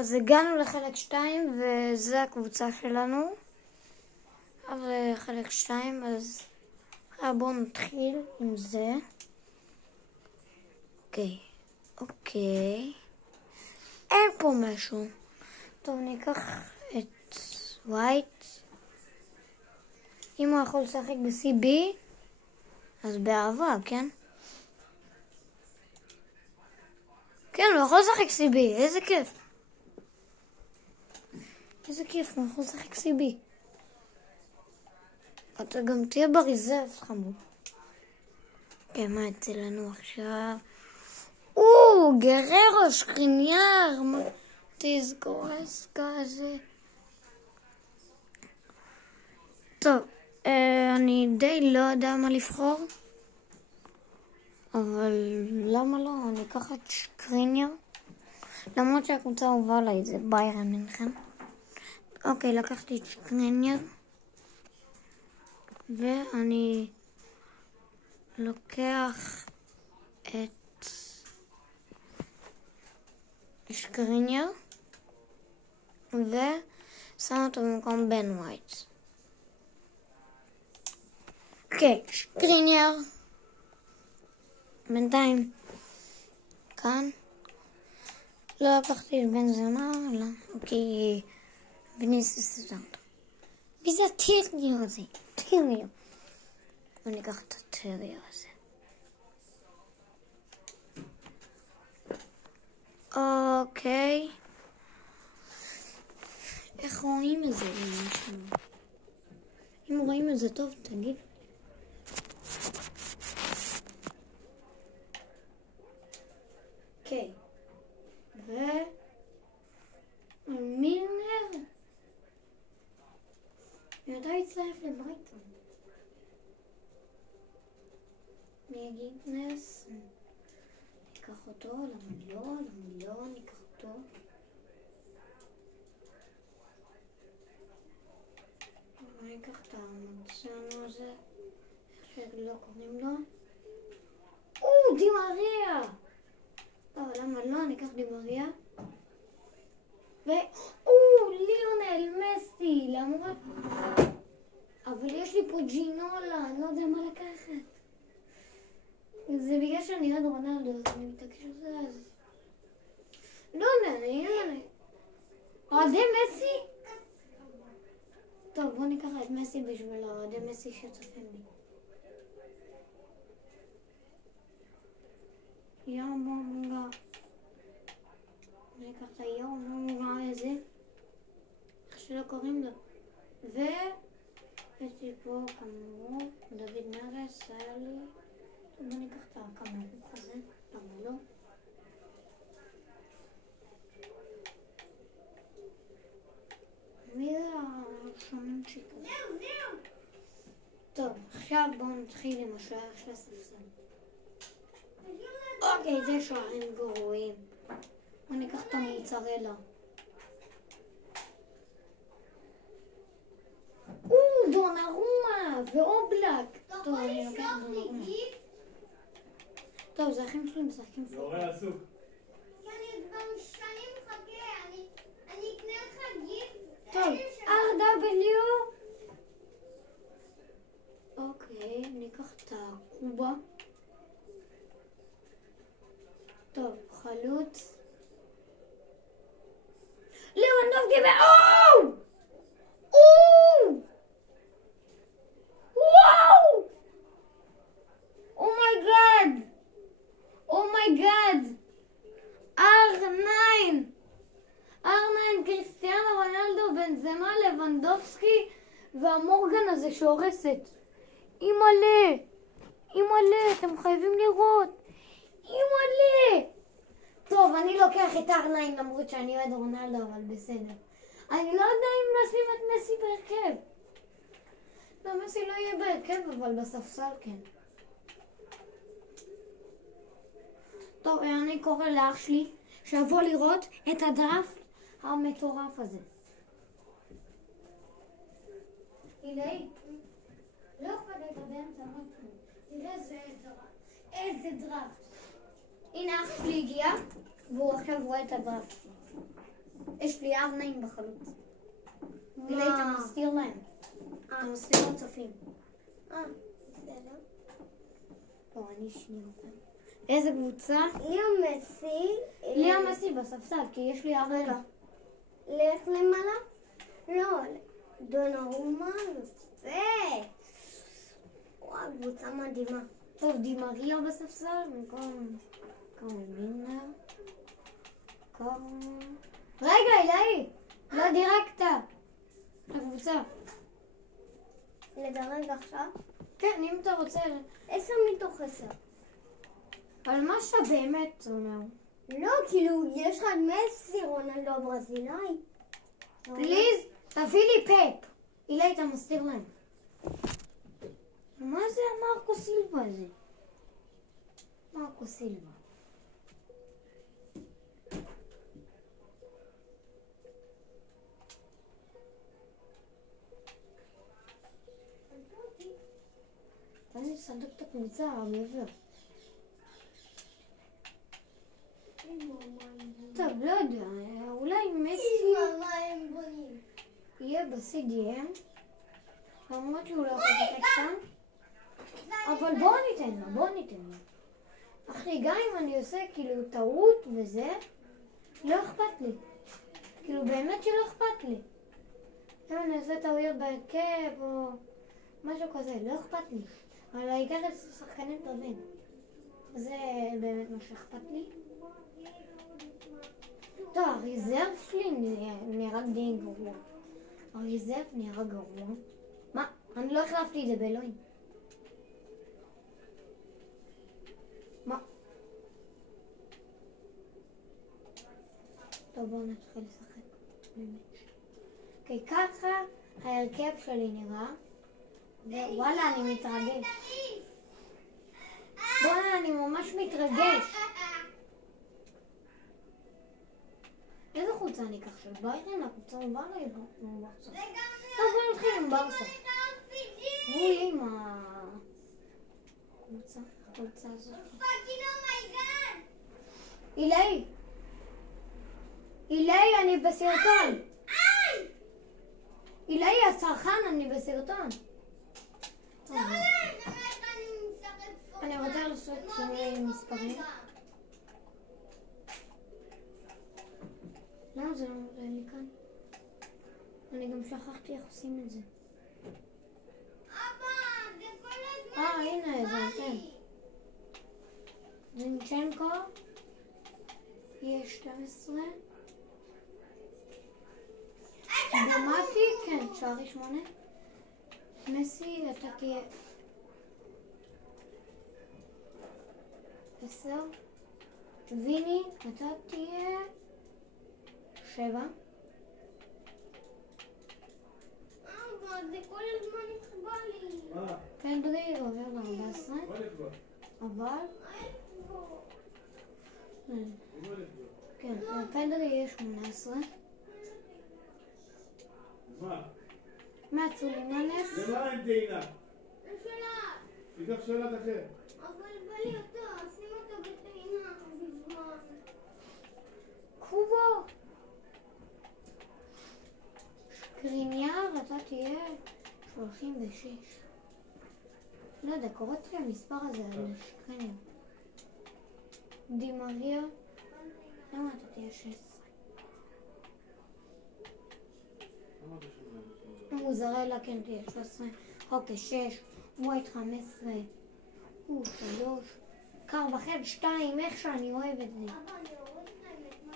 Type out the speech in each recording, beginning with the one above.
אז הגענו לחלק 2 וזה הקבוצה שלנו. אז חלק 2, אז בואו נתחיל עם זה. אוקיי. אין פה משהו. טוב, ניקח את ווייט. אם הוא יכול לשחק ב-CB, אז באהבה, כן? כן, הוא יכול לשחק CB, איזה כיף. איזה כיף, הוא יכול לשחק CB. אתה גם תהיה בריזרב, חמוד. כן, מה יצא לנו עכשיו? גררו, שקריניאר, תזגורסקה הזה. טוב, אני די לא יודע מה לבחור. אבל למה לא? אני אקח את שקריניאר. למרות שהקבוצה הובאה עליי, זה ביירן מינכן. אוקיי, לקחתי את שקריניאר. ואני לוקח את שקריניאר ושם אותו במקום בן ווייט. אוקיי, שקריניאר בינתיים כאן. לא לקחתי את בן זמה, לא. אוקיי, וניסיס סטארט. וזה הטרייר הזה, טרייר. אני אקח את הטרייר הזה. אוקיי. איך רואים את זה? אם רואים את זה טוב, תגיד. אוקיי. מילנר. מתי יצטרף לברייטון? מגיטנס. ניקח אותו, למה לא, ניקח אותו. אני אקח את המרצנו הזה, איך שלא קוראים לו. דימריה! טוב, למה לא? אני אקח דימריה. ליונל מסי, למרות... אבל יש לי פה ג'ינולה, אני לא יודע מה לקחת. זה בגלל שאני אוהד רונלדו, אז אני מתעקש על זה, אז... לא יודע, אוהדי מסי? טוב, בוא ניקח את מסי בשביל אוהדי מסי שצופים בי. יומונגה. אני אקח את היומונגה הזה. איך שלא קוראים לו. יש לי פה כמובן דוד נרס, היה לי... בוא ניקח את הכמרוך הזה, למה לא? מי זה השמנצ'יק הזה? זהו! טוב, עכשיו בואו נתחיל עם השוער של הספסל. אוקיי, זה שוערים גרועים. בואו ניקח את המוצרלה. דונרומה ואובלק. טוב, אני לוקח דונרומה. טוב, זה אחים שלי משחקים פוטבול. זה הורה עסוק. אני כבר שנים מחכה, אני אקנה לך גיף. טוב, RW. אוקיי, ניקח את הקובה. טוב, חלוץ. ליוונדובסקי וואו! אומייגאד! R9 קריסטיאנו רונלדו, בנזמה, ליוונדובסקי והמורגן הזה שהורסת. אימא'לה, אתם חייבים לראות. אימא'לה. טוב, אני לוקח את R9 למרות שאני אוהד רונלדו, אבל בסדר. אני לא יודע אם נשים את מסי בהרכב. לא, מסי לא יהיה בהרכב, אבל בספסל כן. טוב, אני קורא לאח שלי שיבוא לראות את הדראפט המטורף הזה. הילי, לא אכפת לי באמצע, תראה איזה דראפט. הנה אח שלי הגיע, והוא עכשיו רואה את הדראפט. יש לי R9 בחלוץ. אילי, אתה מסתיר להם. אתה מסתיר לצופים. בסדר. לא, אני שנייה אותם. איזה קבוצה? ליה מסי. ליה מסי בספסל, כי יש לי R9. לך למעלה? לא, דונרומה יפה. וואי, קבוצה מדהימה. טוב, דימריה בספסל, במקום קרמלינה. רגע, אילי! לא דירקת. הקבוצה. לדרג עכשיו? כן, אם אתה רוצה. 10 מתוך 10. אבל מה שאתה באמת אומר. לא, כאילו, יש לך מסי, רונלדו ברזילאי. פליז, תביא לי פאפ. אילי, אתה מסתיר להם. מה זה מרקו סילבה הזה? מרקו סילבה. תן לי לסדק את הקבוצה, מעבר. טוב, לא יודע, אולי מסי מה הם בונים? יהיה ב-CDM, למרות שהוא לא יכול לשחק שם, אבל בואו ניתן לו. אחי, גם אם אני עושה כאילו טעות וזה, לא אכפת לי. כאילו באמת שלא אכפת לי. אם אני עושה טעויות בהרכב או משהו כזה, לא אכפת לי. אבל העיקר זה שחקנים טובים. זה באמת מה שאכפת לי. טוב, הריזרב שלי נראה די גרוע. הריזרב נראה גרוע. מה? אני לא החלפתי את זה באלוהים. מה? טוב, בואו נתחיל לשחק. אוקיי, ככה ההרכב שלי נראה. ווואלה, אני מתרגש. וואלה, אני ממש מתרגש. איזה חולצה אני אקח של ביירן? הקבוצה מובן לא יבוא ברסה. טוב, בוא נתחיל עם ברסה. בואי עם החולצה הזאת. אילי! אילי, אני בסרטון! אילי, הצרכן, אני בסרטון. אני רוצה לעשות שינוי מספרים. למה זה לא מראה לי כאן? אני גם שכחתי איך עושים את זה. הנה, זה נותן. זינצ'נקו יהיה 12. דמטי, כן, שערי 8. מסי, אתה תהיה 10. ויני, אתה תהיה 7. זה כל הזמן נכבה לי. פדרי עובר ל-14. אבל... כן, לפדרי יהיה 18. מהצולימנס. למה אין טעינה? אין שאלה. תיקח שאלת אחר. אבל בא לי אותו, שים אותו בטעינה בזמן. קובו. שקריניאר, אתה תהיה 36. לא יודע, קוראת לי המספר הזה על שקריניאר. דימריה, למה אתה תהיה 16? מוזרלה, כן, תהיה 13. אוקיי, 6. ווייט 15. 3. קרבחל 2, איך שאני אוהב את זה.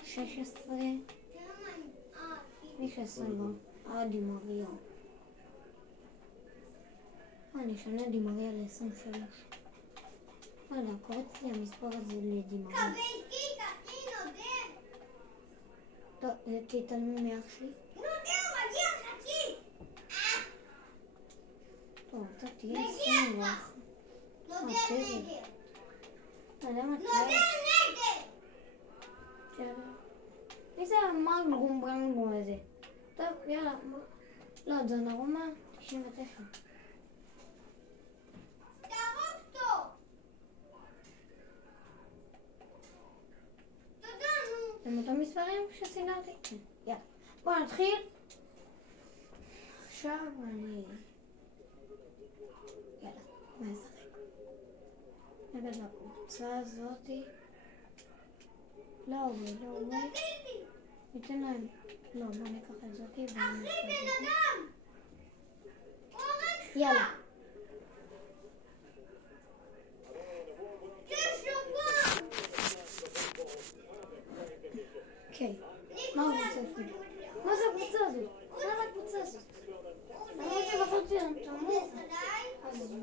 16. מי 16 לא? דימריה. אני אשנה דימריה ל-23. לא יודע, קוראת לי המספר הזה לדימריה. טוב, תתעלמו מאח שלי. טוב, אתה תהיה 21. נודה נגד. אתה יודע מה נודה נגד. מי זה המרגרום ברנגרום הזה? טוב, יאללה. לא, דונרומה 99. תהרוג אותו. תודה, נו. הם אותם מספרים שסינרתי? כן. יאללה. בואו נתחיל. עכשיו אני... יאללה, מה נשחק? נגד הקבוצה הזאתי. לא, ניתן להם... לא, בוא ניקח את זאתי וניקח את זאתי. יאללה. אוקיי, מה הוא רוצה שלי? מה זה הקבוצה הזאת? מה זה הקבוצה הזאת? אני רוצה לחוץ שהם תמוך. אז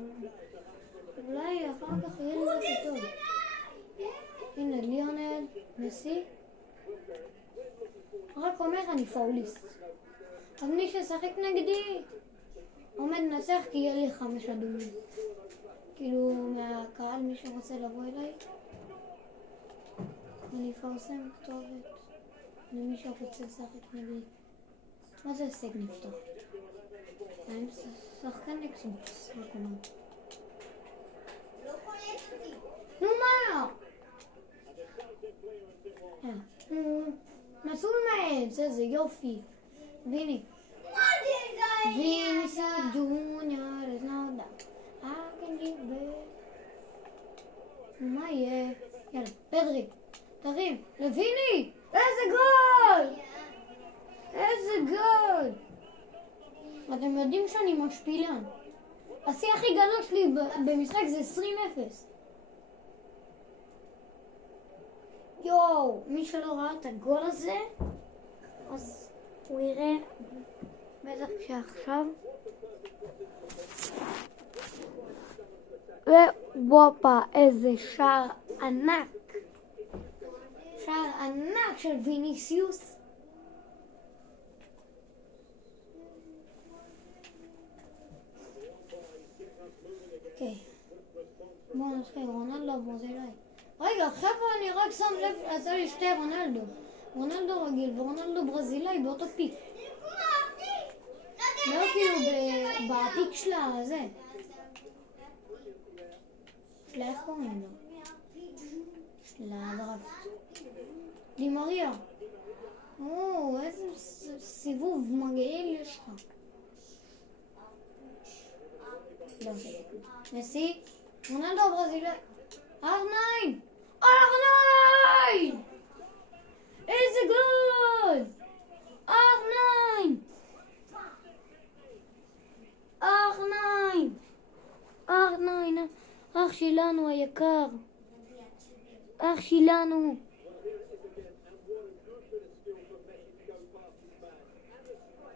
אולי אחר כך יהיה לי משהו טוב. הנה, ליונל, מסי. רק אומר אני פאוליסט. אז מי ששחק נגדי עומד לנצח כי יהיה לי 5 אדומים. כאילו מהקהל מי שרוצה לבוא אליי אני אפרסם כתובת למי שרוצה לשחק נגדי. מה זה הישג נפתח? אני שחקן אקסבוקס, רק אומר. נו מה? מסלול מהעץ, איזה יופי. ויני. ויני ג'וניור, is not that. I can give back. מה יהיה? יאללה, פדרי, תרים, לויני! איזה גול! איזה גול! אתם יודעים שאני משפילן. השיא הכי גדול שלי במשחק זה 20-0. יואו, מי שלא ראה את הגול הזה, אז הוא יראה בטח שעכשיו. וופה, איזה שער ענק. שער ענק של ויניסיוס. אוקיי. בואו נתחיל, רונלדו ברזילאי. רגע, חבר'ה, אני רק שם לב, עשה לי שתי רונלדו. רונלדו רגיל ורונלדו ברזילאי באותו פיק. לא כאילו בעתיק שלה, זה. שלה, איך קוראים לו? שלה דרפט. דימריה. או, איזה סיבוב מגעיל יש לך. לא זה. מסי, רונלדו ברזילאי. R9! R9! איזה גול! R9! R9! R9! אח שלנו היקר. אח שלנו.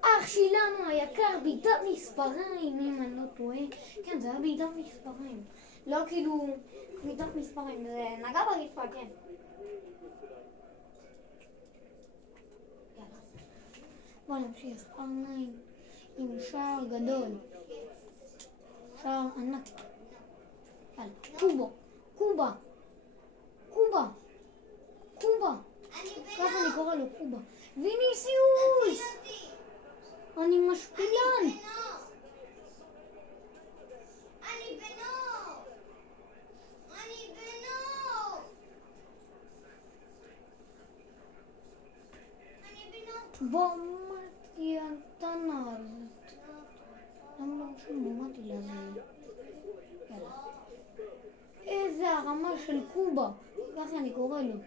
אח שלנו היקר, בעיטת מספריים, אם אני לא טועה. כן, זה היה בעיטת מספריים. לא כאילו בעיטת מספריים, זה נגע ברצפה, כן. יאללה. בוא נמשיך. R9 עם שער גדול. שער ענק. יאללה. קובה. קובה. קובה. קובה. ככה אני קורא לו קובה. ויניסיוס! אני משפילן! בומתי הנתנה הזאת. למה לא משהו בומתי לזה? יאללה. איזה הרמה של קובה. ככה אני קורא לו.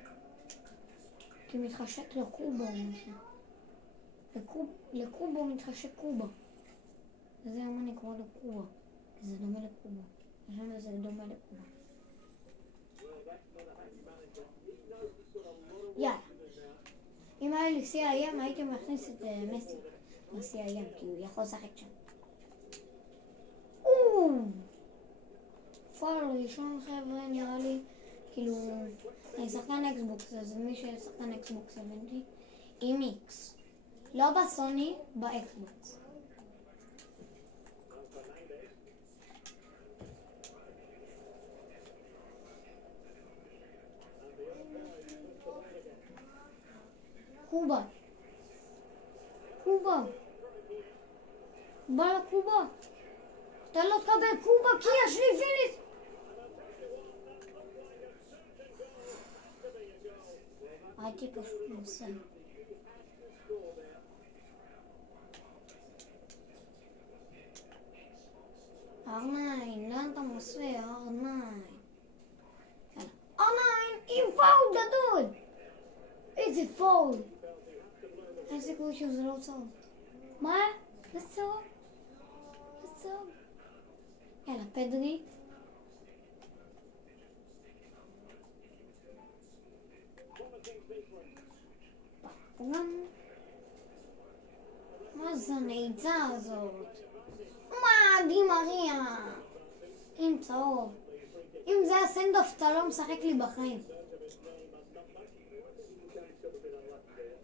כי מתחשק לקובה או משהו. לקובה מתחשק קובה. וזה למה אני קורא לו קובה. כי זה דומה לקובה. השם הזה דומה לקובה. יאללה. אם היה לי שיא הים הייתי מכניס את מסי לשיא הים, כי הוא יכול לשחק שם. פול ראשון חבר'ה, נראה לי, כאילו, אני שחקן אקסבוקס, אז מי ששחקן אקסבוקס הבנתי, עם איקס. לא בסוני, באקסבוקס. קובה. קובה. בא לקובה. אתה לא תקבל קובה כי יש לי פיניס. הייתי פשוט נוסע. R9, לאן אתה מוסע? R9. R9 עם פאול גדול! איזה פאול! אין סיכוי שזה לא צהוב. מה? זה צהוב? זה צהוב? יאללה, פדרי. מה זה הנעיצה הזאת? מה, די מריה? עם צהוב. אם זה הסנדוף, אתה לא משחק לי בחיים.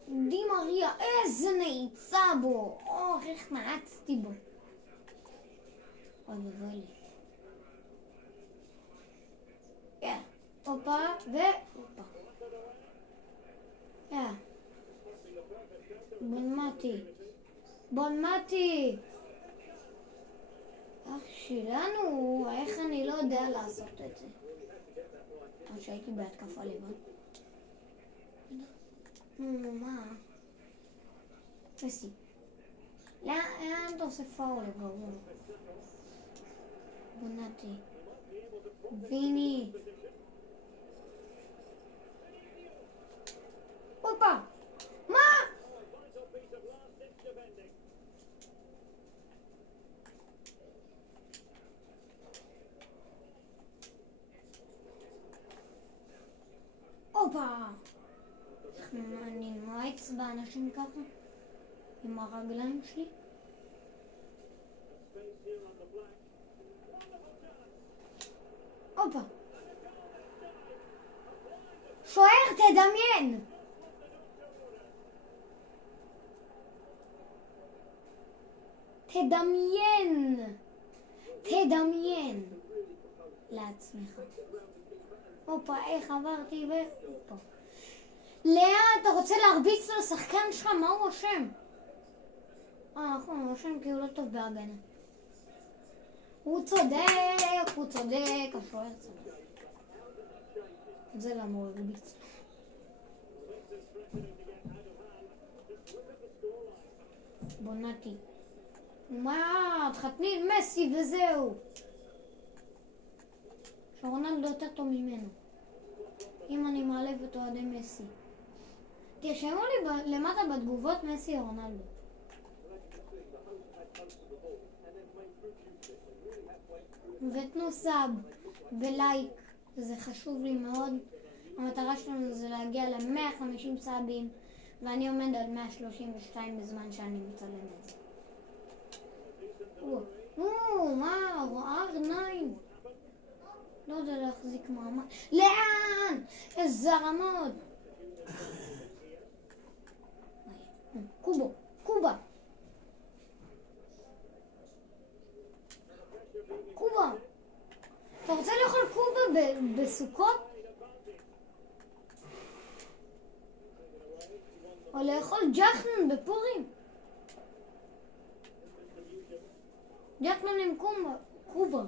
די מריה, איזה נעיצה בו. איך נעצתי בו. אוי ובואי לי. יאללה, הופה והופה. יאללה. בון מתי. אח שלנו, איך אני לא יודע לעשות את זה? או שהייתי בהתקפה לבד. מה? מסי. לאן אתה עושה פאול גרוע? בונתי. ויני. הופה! מה? הופה! אני מועץ באנשים ככה עם הרגליים שלי. הופה! שוער, תדמיין! תדמיין לעצמך. הופה, איך עברתי והופה. לאן אתה רוצה להרביץ לשחקן שלך? מה הוא אשם? נכון, הוא אשם כי הוא לא טוב בהגנה. הוא צודק, השוער צודק. זה למה הוא הרביץ. בונתי. מה? תחתני עם מסי וזהו. שרונלדו יותר טוב ממנו. אם אני מעלב את אוהדי מסי. תרשמו לי למטה בתגובות מסי או רונלדו. ותנו סאב ולייק, זה חשוב לי מאוד. המטרה שלנו זה להגיע ל-150 סאבים, ואני עומד על 132 בזמן שאני מצלם את זה. מה? R9. לא יודע להחזיק מעמד. לאן? איזה רמות. קובה. אתה רוצה לאכול קובה בסוכות? או לאכול ג'חנון בפורים? ג'חנון עם קובה.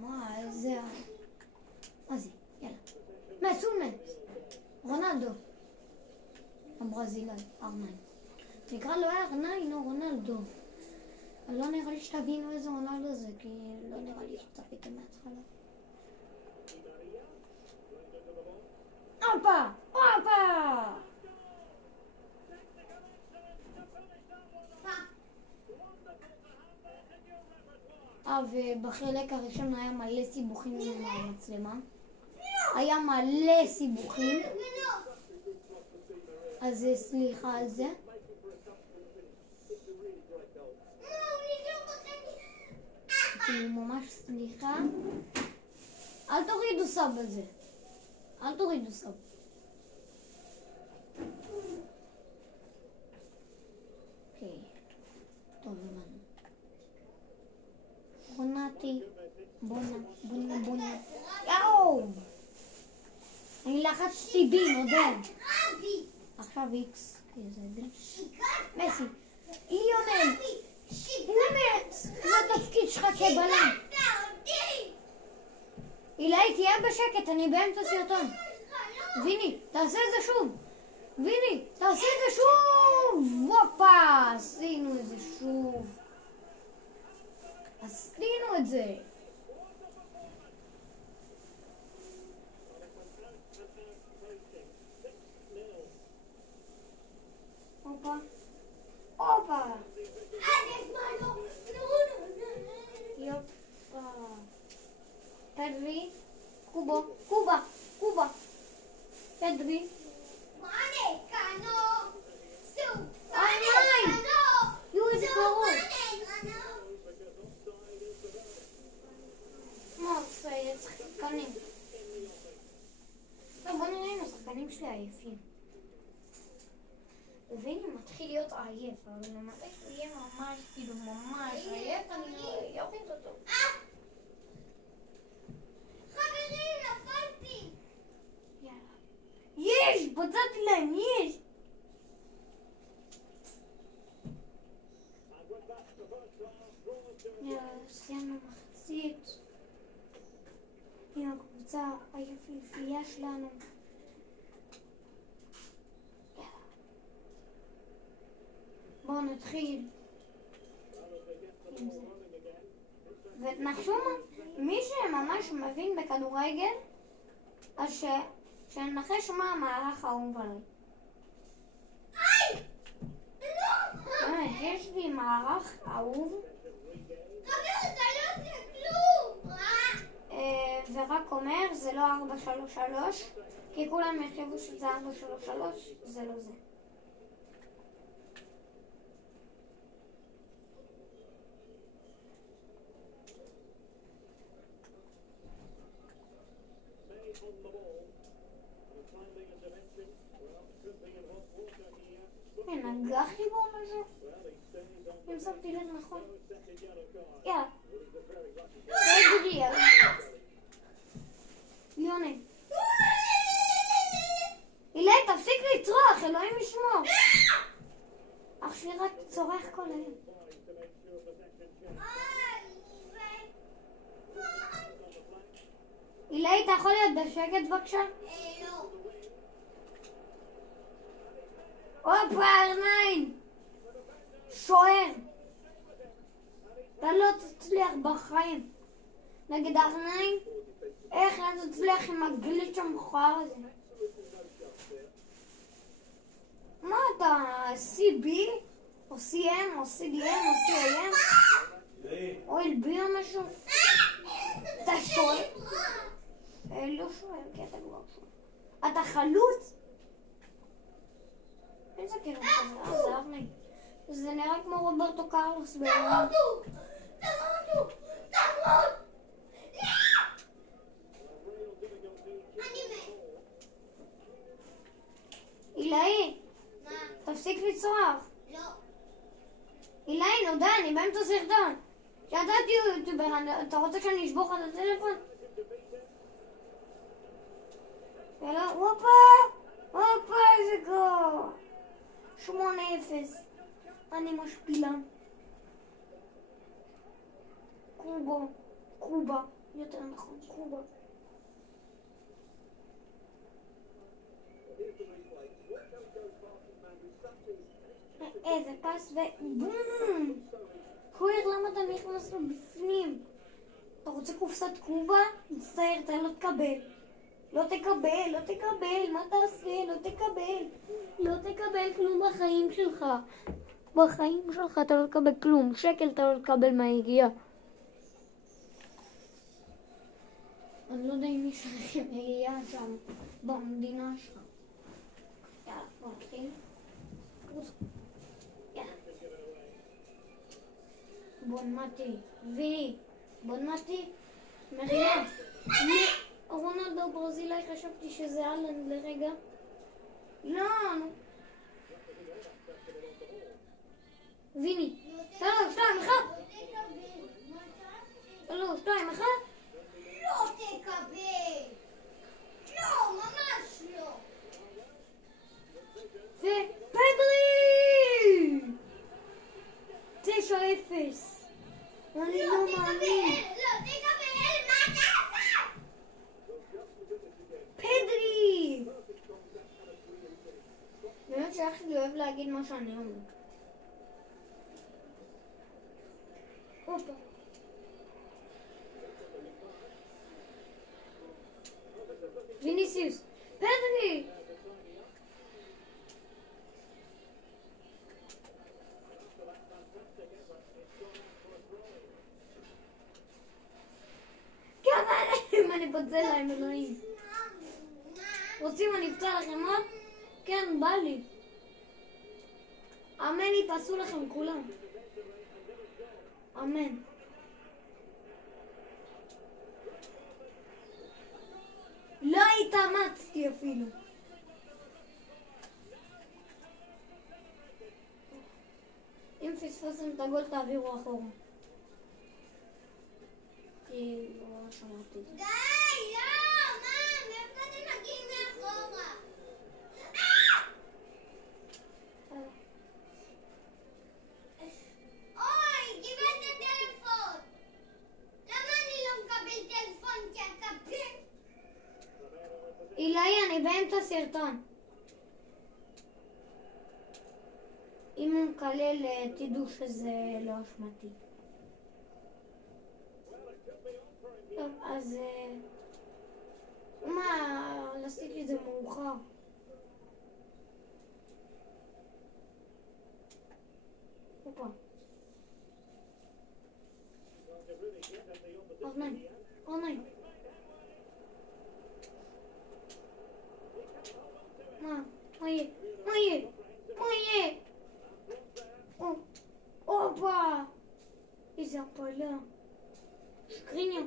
מה, איזה... מה זה? יאללה. מסומץ. רונלדו. הברזילאי, R9. נקרא לו R9 או רונלדו. לא נראה לי שתבינו איזה רונלדו זה, כי לא נראה לי שצפיתם מההתחלה. הופה! ובחלק הראשון היה מלא סיבוכים עם המצלמה. היה מלא סיבוכים. אז סליחה על זה. ממש סליחה. אל תורידו סאב על זה. אל תורידו סאב. אוקיי. טוב, הבנו. בונתי. בונה. יאו! אני לחצתי בי, נודד. עכשיו איקס. מסי. ליונל. הוא מת. זה התפקיד שלך כבלם. אילי, תהיה בשקט, אני באמצע סרטון. ויני, תעשה את זה שוב. ויני, תעשה את זה שוב. וופה, עשינו את זה שוב. עשינו את זה. הופה. הופה. יופה. פדרי. קובו. קובה. קובה. פדרי. יו, איזה קרוב. מה עושה? שחקנים. טוב, בוא נראה אם השחקנים שלי עייפים. ויני מתחיל להיות עייף, אבל למעט שהוא יהיה ממש, כאילו ממש עייף, אני לא אוכל אותו. חברים, נפלתי. יאללה. יש! בצעתי להם, יש! יאללה, סיימנו מחצית עם הקבוצה היפהפייה שלנו. בואו נתחיל עם זה. ותנחשו מי שממש מבין בכדורגל, אז שנחש מה המערך האהוב עליי. באמת, יש לי מערך אהוב. ורק אומר, זה לא 433, כי כולם יחשבו שזה 433, זה לא זה. נגח לי בו משהו? אם שמתי לב נכון. יאללה. תגרי, יאללה. ליוני. אילי, תפסיק לצרוח, אלוהים ישמור. אח שלי רק צורח כל היום. אילי, אתה יכול להיות בשקט בבקשה? לא. הופה, ארניים! שוער! אתה לא תצליח בחיים נגד ארניים? איך לא תצליח עם הגליץ' המכוער הזה? מה אתה, CB? או CM? או CDM? או CIM? או LB או משהו? אתה שוער? לא שוער, כי אתה כבר שוער. אתה חלוץ? איזה כאילו כזה, זה ארניים. זה נראה כמו רוברטו קרלוס בעולם. תמותו! אני מת. אילי, מה? תפסיק לצרוח. לא. אילי, נו די, אני באמצע סרטון. שאתה תהיו יוטיובר, אתה רוצה שאני אשבור לך את הטלפון? יאללה, הופה, איזה גול. 8-0. אני משפילה. קובה, יותר נכון, קובה. איזה פס ובום! קויר, למה אתה נכנס לו בפנים? אתה רוצה קופסת קובה? מצטער, אתה לא תקבל. לא תקבל, מה תעשה? לא תקבל כלום בחיים שלך. בחיים שלך אתה לא תקבל כלום. שקל אתה לא תקבל מהעירייה. אני לא יודע אם יש לכם עירייה שם במדינה שלך. יאללה, בוא נתחיל. בון מתי, מרינה. רונלדו ברזילאי, חשבתי שזה אלן לרגע. לא. ויני. 3, 2, 1. 3, 2, 1. לא תקבל. לא, ממש לא. ופדרי! 9-0. אני לא מאמין. לא תקבל, מה אתה עושה? האמת שאח שלי אוהב להגיד מה שאני אומר. הופה. ויניסיוס. פדרי! כמה אני פוצא להם, אלוהים. רוצים אני אפצע לכם עוד? כן, בא לי. אמן, יתעשו לכם כולם. אמן. לא התאמצתי אפילו. אם פספסתם את הגול תעבירו אחורה. כי לא שמעתי את זה. די, לא, מה? מאיפה אתם מגיעים מאחורה? אוי, קיבלת טלפון! למה אני לא מקבל טלפון כי אתה פן? אילי, אני באמצע סרטון. אם הוא מקלל, תדעו שזה לא אשמתי. טוב, אז... מה, עשיתי את זה מאוחר. הופה. אורניים. מה יהיה? הופה! איזה הפלה. שקריניה.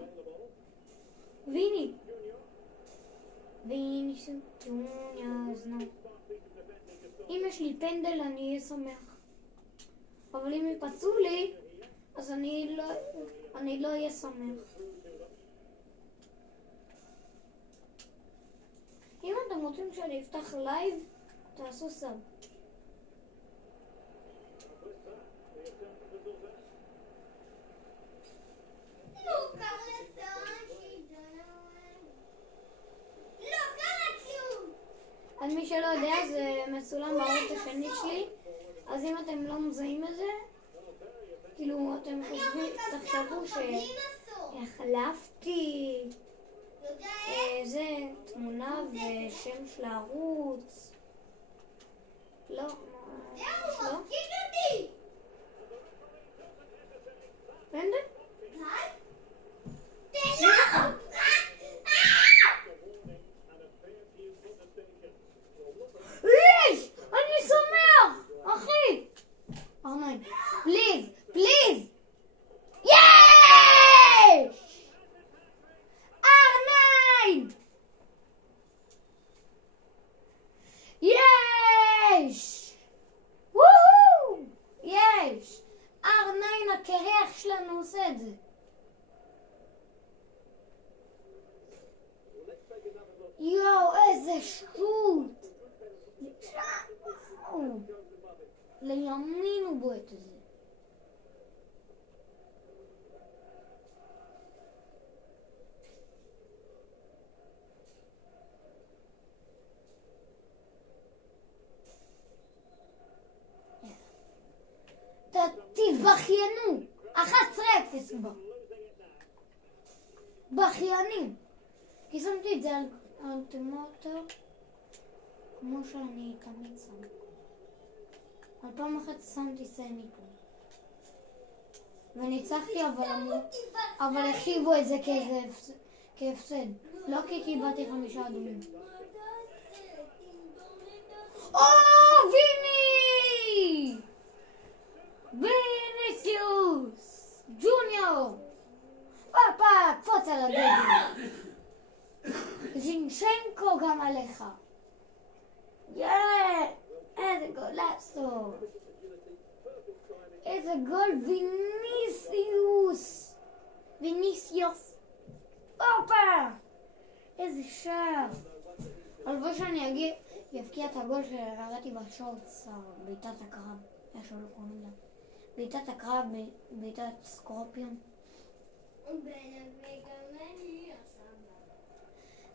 ויניסיוס ג'וניור, אז נו. אם יש לי פנדל אני אהיה שמח. אבל אם יפצעו לי, אז אני לא אהיה שמח. אם אתם רוצים שאני אפתח לייב, תעשו סאב. אז מי שלא יודע, זה מצולם בערוץ השני שלי, אז אם אתם לא מזהים את זה, כאילו אתם תחשבו שהחלפתי זה תמונה ושם של הערוץ. לא, ממש לא. פנדל? אני שמח! אחי! ארניים, פליז! יש! ארניים! יש! וואו! יש! ארניים הקרח שלנו עושה את זה. יואו, איזה שטות! לימין הוא בועט את זה. תתבחיינו! 11-0 בה. בכיינים. כי שמתי את זה על אולטימטור כמו שאני תמיד שם. על פעם אחת שמתי סניקו. וניצחתי אבל החשיבו את זה כהפסד. לא כי קיבלתי 5 אדומים. ויני! ויניסיוס ג'וניור! פאפה, קפוץ על הדגל. זינצ'נקו גם עליך. איזה גולסו. איזה גול ויניסיוס. הופה! איזה שער. הלוואי שאני יבקיע את הגול שראיתי בשורטס, בעיטת הקרב. איך שלא קוראים לה. בעיטת הקרב, בעיטת סקורפיון.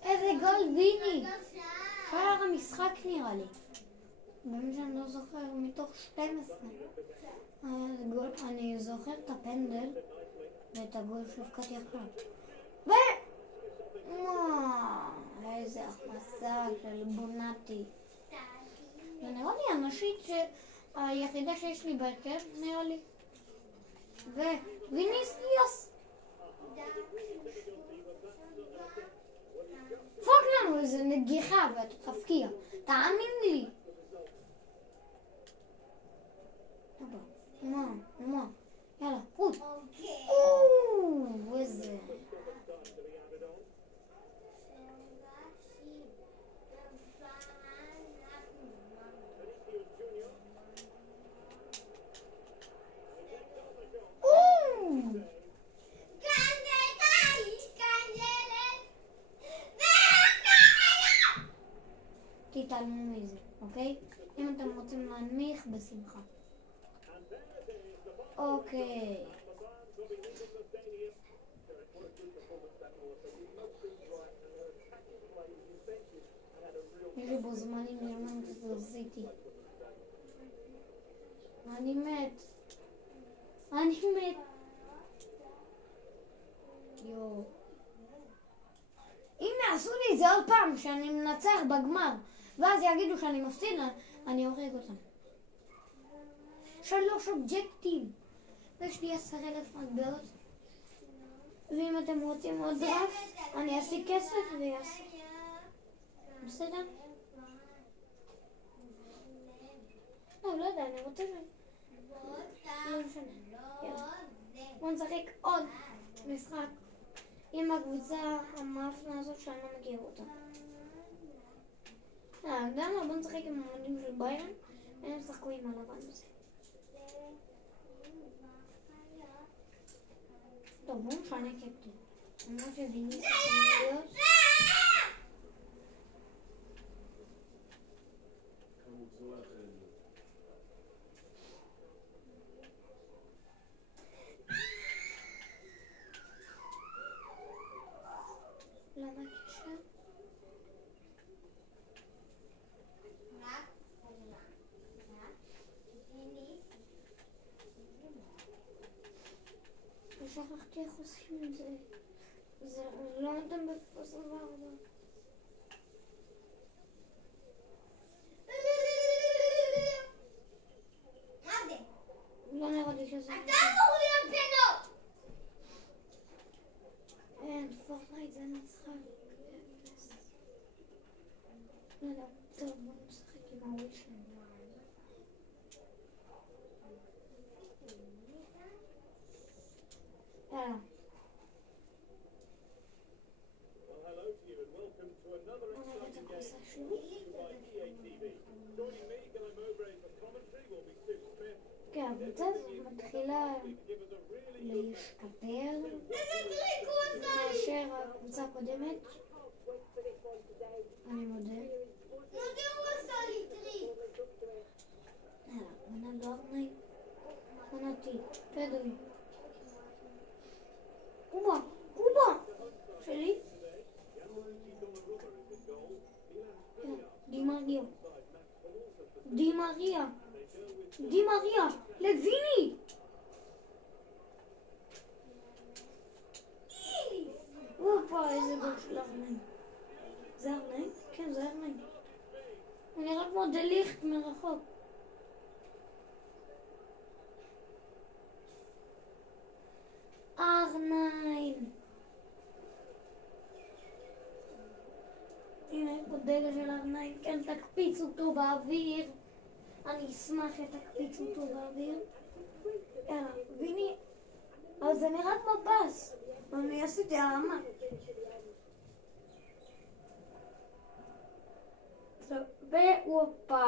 איזה גול ויני. שער המשחק נראה לי. באמת שאני לא זוכר מתוך 12. אני זוכר את הפנדל ואת הגול שהבקעתי עכשיו. איזה הכנסה של בונאטי. זה נראה לי הנשית היחידה שיש לי בהרכב, נראה לי. וויניסיוס. פוק לנו איזה נגיחה ואתה תפקיע. תאמין לי. מה? יאללה, רות. איזה. תתעלמו מזה, אוקיי? אם אתם רוצים להנמיך, בשמחה. אוקיי. יש לי בו זמנים לרמן תזרזיתי. אני מת. יו. אם יעשו לי את זה עוד פעם, שאני מנצח בגמר, ואז יגידו שאני מפסיד, אני הורג אותם. 3 אובג'קטים. ויש לי 10,000 מטבעות. ואם אתם רוצים עוד דראפט, אני אעשה כסף ויעשה. בסדר? לא יודע, אני רוצה לא משנה. בוא נשחק עוד משחק עם הקבוצה המאפנה הזאת שאני לא מכיר אותה. יודע מה? בוא נשחק עם המועמדים של ביירן, והם ישחקו עם הלבן הזה. טוב, בוא נשנה קפטן. אני לא שוויניסיוס אמור להיות. למה קשר? שכחתי איך עושים את זה. זה לא נותן בפוס 24. מה זה? לא נראה לי שזה... אתה אמור להיות פינות! אין, פורטנייט זה משחק. לא יודע, טוב, בוא נשחק עם הווישן. יאללה. כן, הקבוצה הזאת מתחילה להשתפר מאשר הקבוצה הקודמת. אני מודה. הוא עשה לי טריק. יאללה, מנה לא ארנאי. מנתי, פדוי. קובה! שלי? די מריה! לויני! וואו, איזה גול של ארנאי. זה ארנאי? כן, זה ארנאי. הוא נראה כמו דליכט מרחוק. ארנאי. הנה, יש פה דגל של ארנאי. כן, תקפיץ אותו באוויר. אני אשמח שתקפיץ אותו באוויר. יאללה, ויני. אבל זה נראה כמו פס. אני עשיתי הרמה. והופה.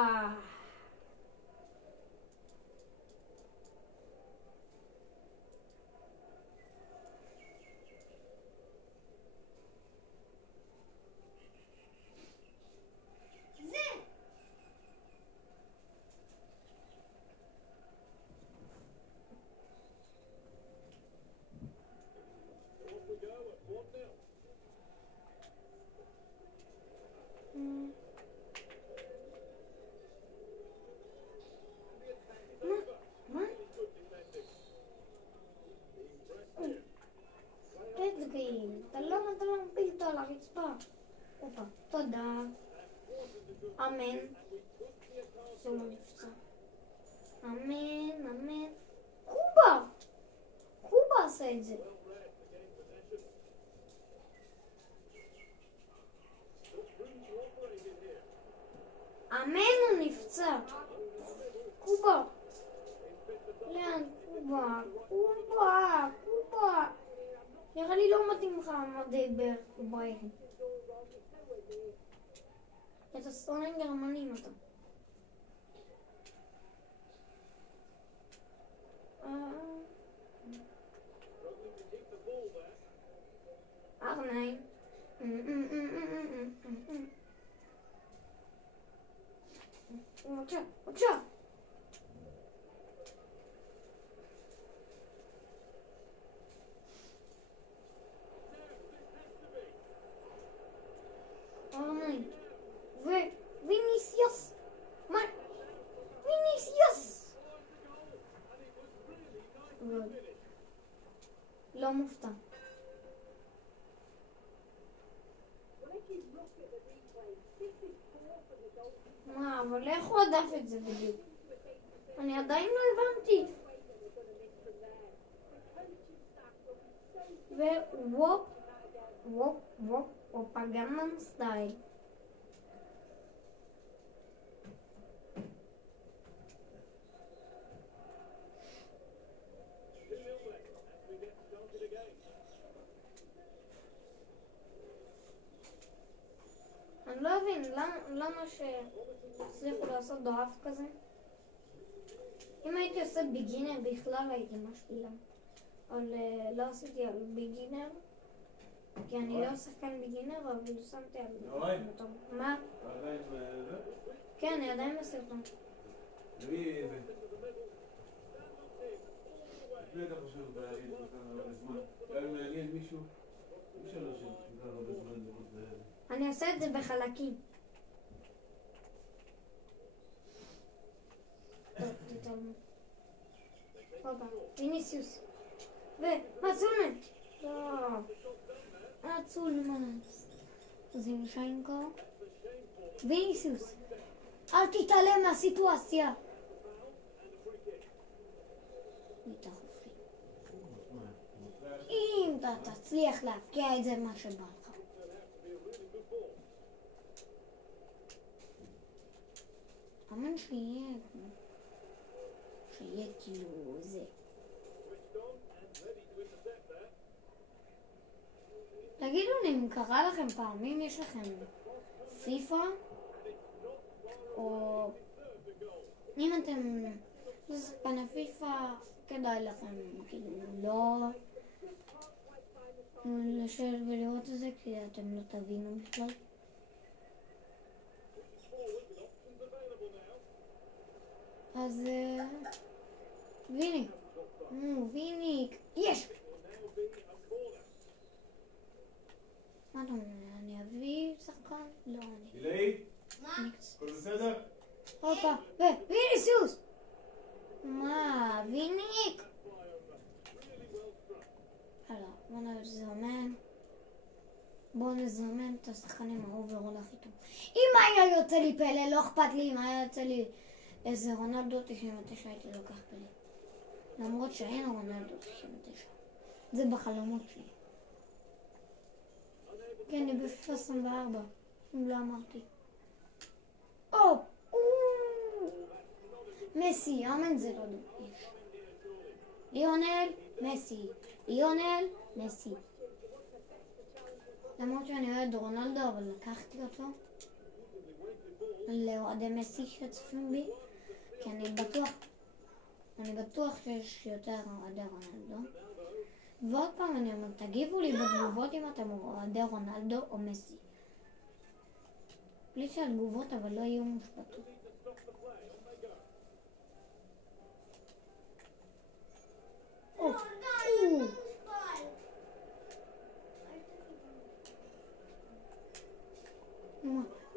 אמן. זה לא נפצע. אמן, אמן. קובה! קובה עשה את זה. אמן, הוא נפצע. קובה. לאן? קובה. קובה. קובה. נראה לי לא מתאים לך מדי בביירן. אתה שונא גרמנים אתה. ארנאי. בבקשה, בבקשה. ארנאי. וויניסיוס. מה? ויניסיוס. לא מופתע. מה, אבל איך הוא עדף את זה בדיוק? אני עדיין לא הבנתי. ווופ, וופ, וופ, וופ, גנגנם סטייל. אני לא מבין, למה שהצליחו לעשות דואף כזה? אם הייתי עושה ביגינר בכלל הייתי משפילה. אבל לא עשיתי על ביגינר, כי אני לא שחקן ביגינר, אבל שמתי על ביגינר. מה? אתה עדיין זה? כן, אני עדיין בסרטון. למי זה? לפני אתה חושב להגיד כל כך הרבה זמן. גם אם מעניין מישהו, אי אפשר לשבת כל כך הרבה זמן לראות זה. אני עושה את זה בחלקים. טוב, תתעלמו. הופה, ויניסיוס. ומצולמן. לא. מצולמן. זינשיינקו. ויניסיוס. אל תתעלם מהסיטואציה. איתה חופשי. אם אתה תצליח להפקיע את זה מה שבא לך. אמן שיהיה כאילו זה. תגידו לי אם קרה לכם פעמים, יש לכם פיפה? או אם אתם שחקני פיפה, כדאי לכם כאילו לא לשבת ולראות את זה, כי אתם לא תבינו בכלל. אז ויניק, ויניק, יש! מה אתה אומר? אני אביא שחקן? לא, אני. הילי? מה? הכל בסדר? הופה, ויניסיוס! מה, ויניק? הלאה, בוא נזמן את השחקנים האוברול הכי טוב. אם היה יוצא לי פלא, לא אכפת לי אם היה יוצא לי איזה רונלדו 99 הייתי לוקח פלא. למרות שאין רונלדו 99. זה בחלומות שלי. כן, אני בפיפה 24. אם לא אמרתי. מסי, אמן זה לא דומה. ליונל, מסי. ליונל, מסי. למרות שאני אוהד רונלדו, אבל לקחתי אותו לאוהדי מסי שצופים בי, כי אני בטוח שיש יותר אוהדי רונלדו. ועוד פעם אני אומר, תגיבו לי בתגובות אם אתם אוהדי רונלדו או מסי. בלי שהתגובות אבל לא יהיו מושבתות.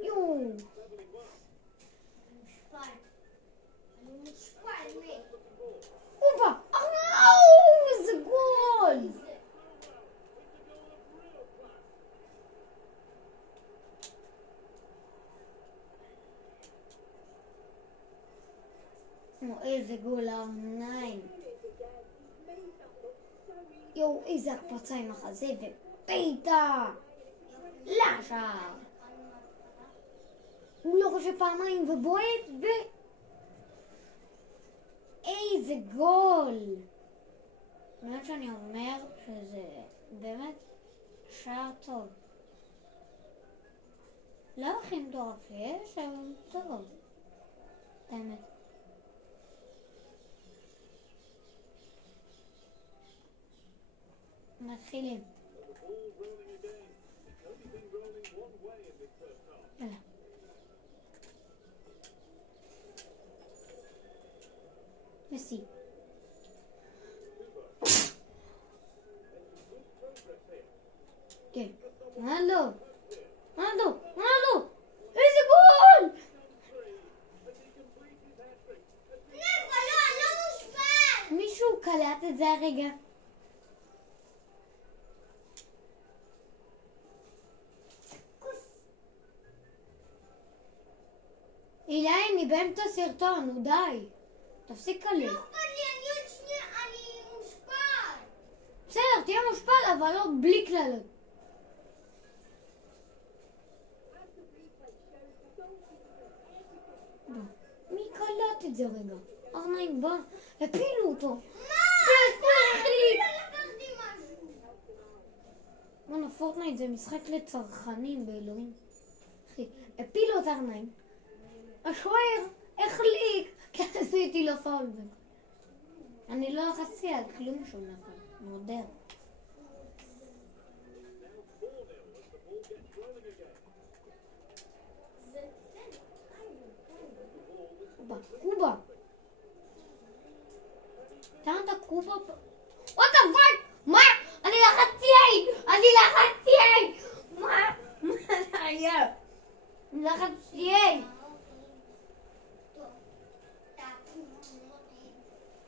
יואו. אופה, איזה גול! איזה גול העיניים. יואו, איזה הקפצה עם החזה ופיתה! לשער! הוא לא חושב פעמיים ובועט איזה גול! באמת שאני אומר שזה באמת שער טוב. לא הכי מטורף יש, אבל טוב. באמת. מתחילים. יאללה. מסי. כן. רונלדו. איזה גול! לא מושפע! מישהו קלט את זה הרגע. אילי, אני באמצע סרטון, נו די. תפסיק קליט. לא אכפת לי, אני עוד שנייה, אני מושפע! בסדר, תהיה מושפל, אבל לא בלי קללות. מי קלט את זה רגע? ארניים בא, הפילו אותו. לקחתי משהו! מונה, פורטנייט זה משחק לצרכנים באלוהים. אחי, הפילו את ארניים. השוער החליק, כי עשיתי לו פאול. אני לא לחצתי על כלום שהוא נפל. מודה. קובה. תן את הקובה. What the fuck? מה? אני לחצתי עין! מה זה היה? אני לחצתי עין!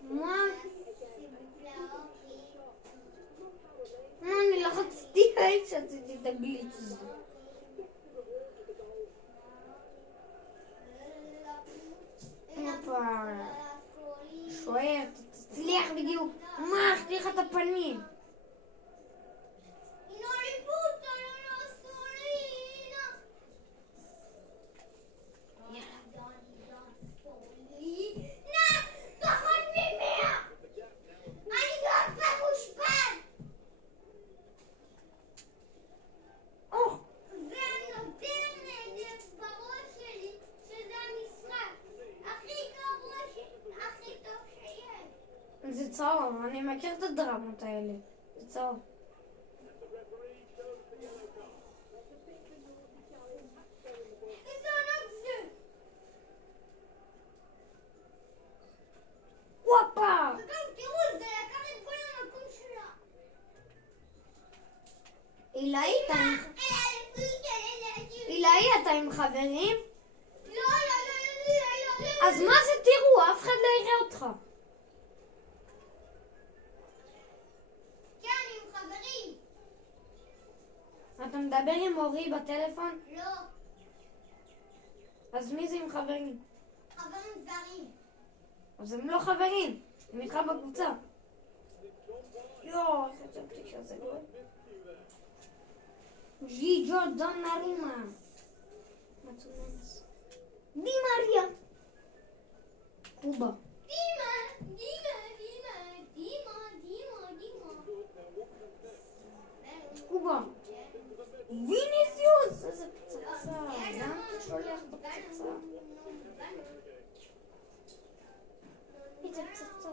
מה? אני לחצתי עין שעשיתי את הגליץ' הזה. שוער, תצליח בדיוק. מה? החטיא לך את הפנים. זה צהוב, אני מכיר את הדרמות האלה. זה צהוב. וואפה! אילי, אתה עם חברים? לא. אז מה זה תראו? אף אחד לא יראה אותך. אתה מדבר עם אורי בטלפון? לא, אז מי זה עם חברים? חברים זרים. אז הם לא חברים, הם איתך בקבוצה. יואו, חשבתי שזה גול. ג'יג'ו דונרומה. די מריה. קובה. דימה. קובה. ויניסיוס! איזה פצצה. למה אתה שולח בפצצה? איזה פצצה.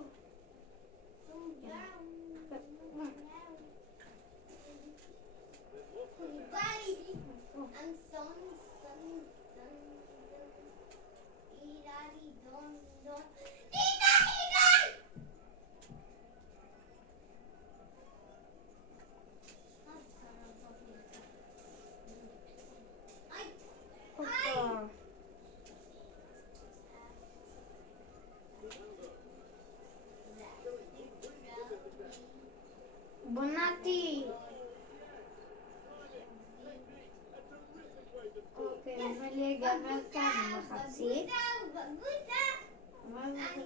בונתי.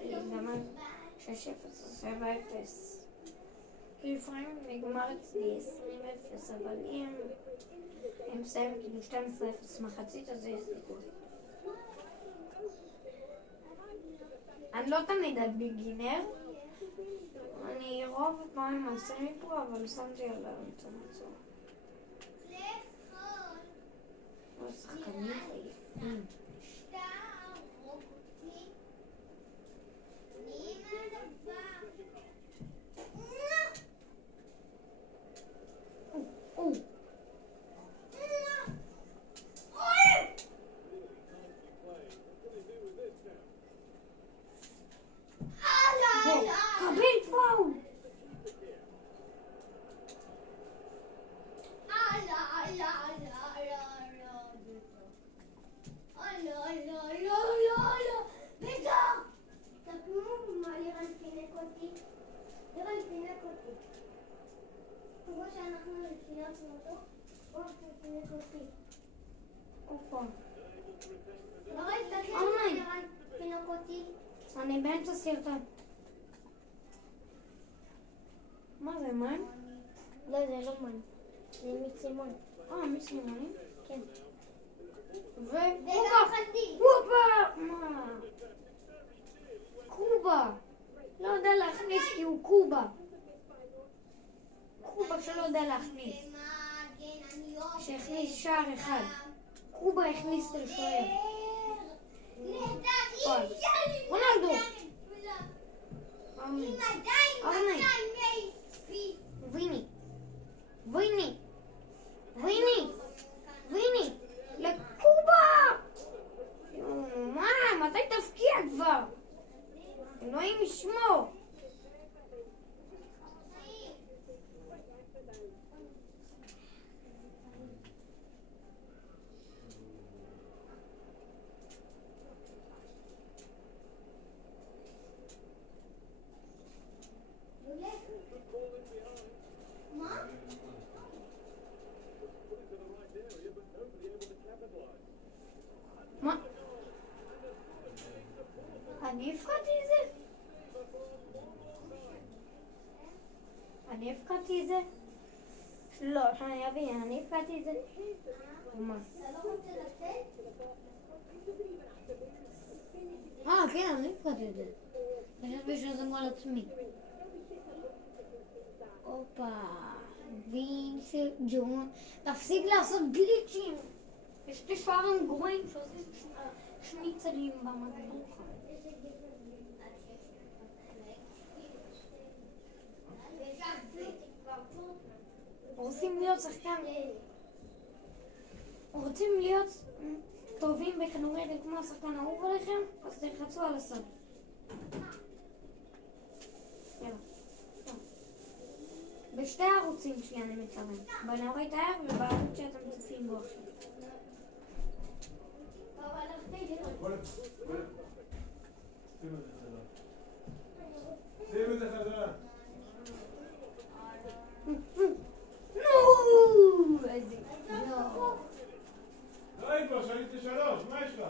גם על 6-0 או 7-0. כי לפעמים נגמר אצלי 20-0, אבל אם הם מסיים כאילו 12-0 מחצית, אז זה יש סיכוי. אני לא תמיד על בגינר. אני רוב הפעמים על סמי פרו, אבל שמתי על המצומצו. לא שחקנים חייפים. קבל פאול! אני באמצע סרטון. מה זה, מים? לא, זה לא מים. זה מיצימון. מיסימונים? כן. קובה! מה? קובה! לא יודע להכניס כי הוא קובה. קובה שלא יודע להכניס. שהכניס שער אחד. קובה הכניס לשוער. רונלדו! ארני! ויני! לקובה! מה? מתי תפקיע כבר? אלוהים ישמור! מה? אני הפקעתי את זה? לא, אני אבין, אני הפקעתי את זה? מה? כן, אני הפקעתי את זה. חשבתי שזה גול עצמי. הופה, וינסל ג'ון, תפסיק לעשות גליצ'ים. יש לי שוערים גרועים שעושים שניצלים במגנוחה. רוצים להיות טובים בכדורגל כמו השחקן האהוב עליכם? אז תלחצו על הסוד. יאללה. בשתי הערוצים שלי אני מתכוון. בנאורית הער ובערוץ שאתם צופים בו עכשיו. שים את זה חזרה. איזה... די כבר, שעליתי 3, מה יש לך?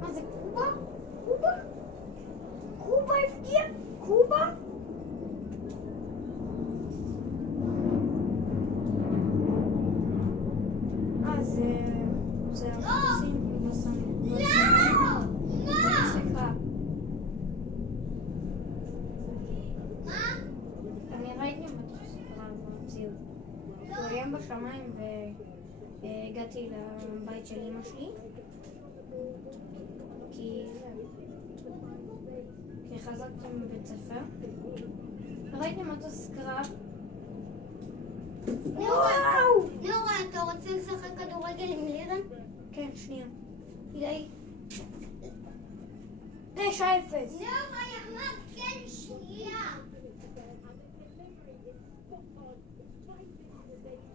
מה זה, קובה? קובה? קובה הפגיע? קובה? זה הרוסים בסמים. לא! מה? סליחה. מה? אני ראיתי מה סיפרה במציאות. הוא היה בשמיים והגעתי לבית של אמא שלי כי חזרתי מבית ספר. ראיתי מטוס קרב. נורה, אתה רוצה לשחק כדורגל עם לירן? כן, שנייה. כדאי. 9-0. נורה, אמרת כן שנייה.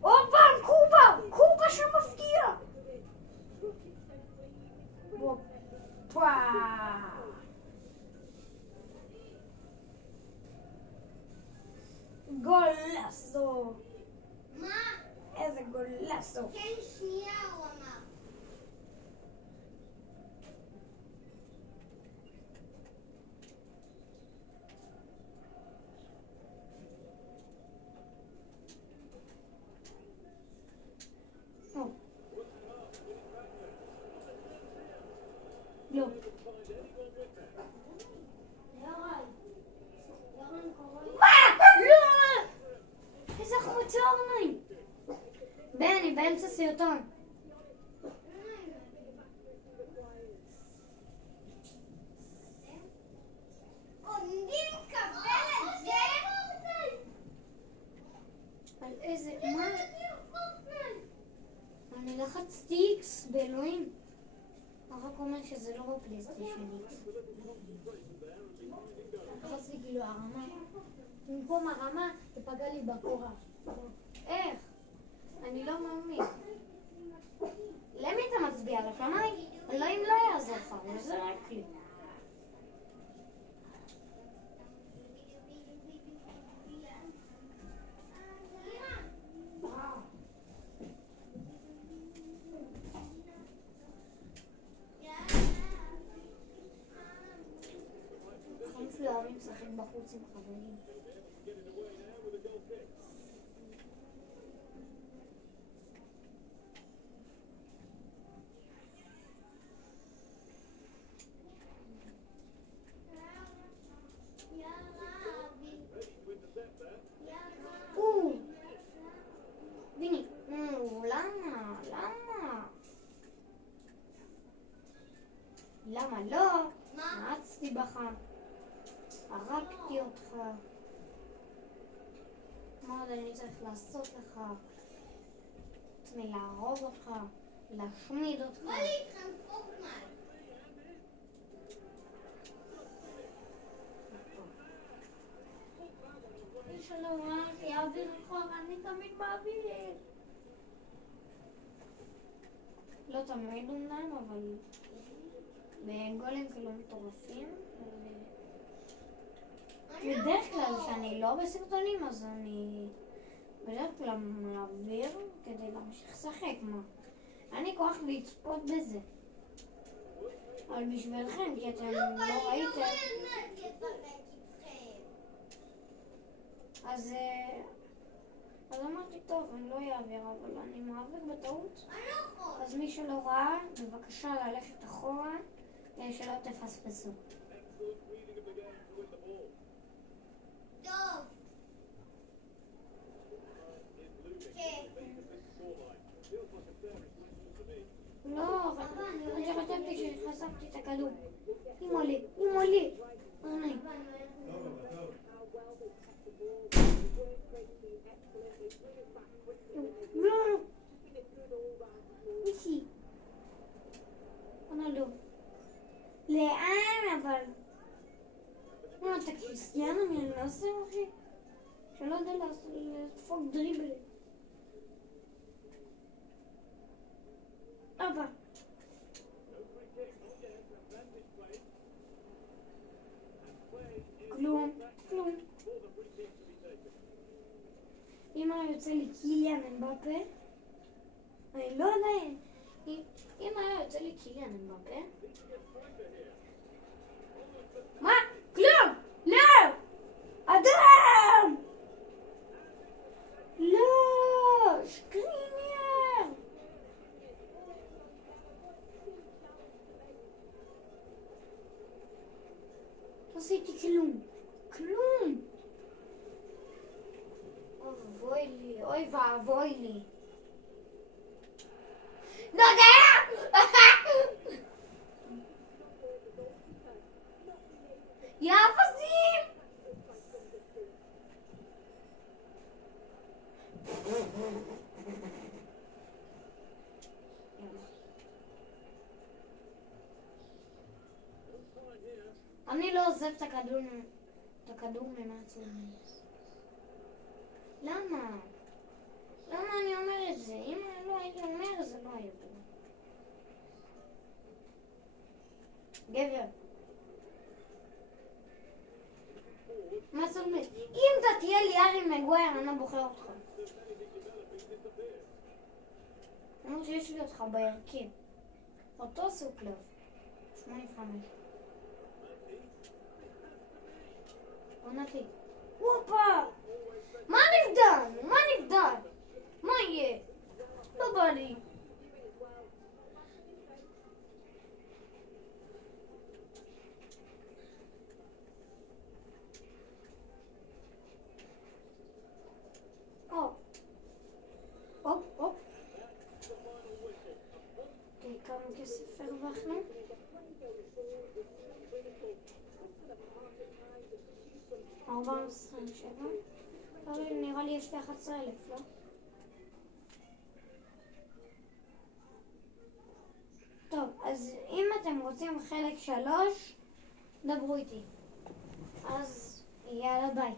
עוד פעם, קובה! קובה שמפקיע! לא. לא! איזה חמוצה ארניים! בני, באמצע סרטון. עומדים לקבל את זה? על איזה... מה? אני לחצתי X באלוהים. רק אומר שזה לא בפלייסטיישן X. לחצתי כאילו הרמה. במקום הרמה, זה פגע לי בקורה. איך? אני לא מאמין. למי אתה מצביע? לפניי? אלוהים לא יעזור לך, זה רק לי. חיים שלי אוהבים לשחק בחוץ עם חברים. ויני, למה? למה לא? נעצתי בך, הרגתי אותך. מה עוד אני צריך לעשות לך? חוץ מלהרוג אותך, להשמיד אותך. בוא להתחם פוקמן. יש לנו מה שיעביר לך, אני תמיד מעביר. לא תמיד אומנם, אבל בגולים כאילו מטורפים. בדרך כלל כשאני לא בסרטונים אז אני בדרך כלל מעביר כדי להמשיך לשחק. מה? אין לי כוח לצפות בזה. אבל בשבילכם, כי אתם לא ראיתם, אז אמרתי טוב, אני לא אעביר, אבל אני מעביר בטעות. אז מי שלא ראה, בבקשה ללכת אחורה שלא תפספסו. טוב. לא, אני חשבתי שחשפתי את הכדור. אימא'לה. ארניים. לא. מישהי. רונלדו. לאן אבל? מה, אתה קריסטיאנו מנאסר, אחי? שלא יודע לדפוק דריבל. אבא. כלום. אם היה יוצא לי קיליאן אמבפה, אני לא יודע, אם היה יוצא לי קיליאן אמבפה, מה? כלום! לא! אדם! לא! שקריניאר! לא עשיתי כלום! אוי ואבוי לי. לא יודע! יא אפסים! אני לא עוזב את הכדור מנצלים. למה? למה אני אומר את זה? אם אני לא הייתי אומר, זה לא היה טוב. גבר. מה זאת אומרת? אם אתה תהיה לי ארי מגווייר, אני לא בוחר אותך. אמרו שיש לי אותך בירכב. אותו סוג לב. 85. עונתי. וופה! מה נבדל? מה יהיה? לא בא לי. הרווחנו? $427. נראה לי יש לי 11,000, לא? טוב, אז אם אתם רוצים חלק 3, דברו איתי. אז יאללה ביי.